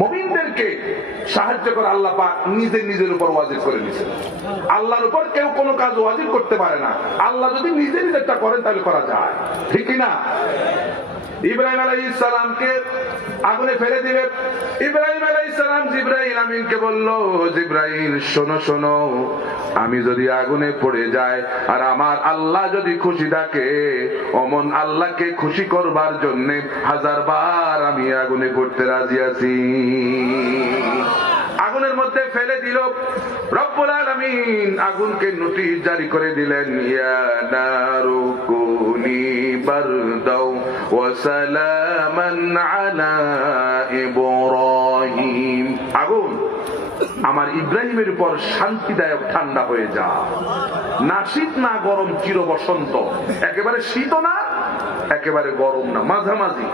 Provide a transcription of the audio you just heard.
মুমিনদেরকে সাহায্য করে আল্লাহ পাক নিজে নিজের উপর করে আল্লাহর উপর কেউ কোনো কাজ করতে পারে না। আল্লাহ যদি নিজে নিজেরটা করেন তাহলে করা যায়। ঠিক না? ইব্রাহিম আলাই ইসলামকে আগুনে ফেলে দিবে ইব্রাহিম আলাই ইসলাম জিব্রাহিম আমিনকে বলল জিব্রাহিম শোনো শোনো, আমি যদি আগুনে পড়ে যাই আর আমার আল্লাহ যদি খুশি থাকে, অমন আল্লাহকে খুশি করবার জন্য হাজার বার আমি আগুনে পড়তে রাজি আছি। আগুনের মধ্যে ফেলে দিল। রব্বুল আলামিন আগুনকে নোটিশ জারি করে দিলেন, ইয়া নারু কুনি وسلاما على إبراهيم. أقول আমার ইব্রাহিমের উপর শান্তিদায়ক ঠান্ডা হয়ে যা। না শীত, না গরম চির বসন্ত একেবারে শীত না, একেবারে গরম না। মাঝামাঝি।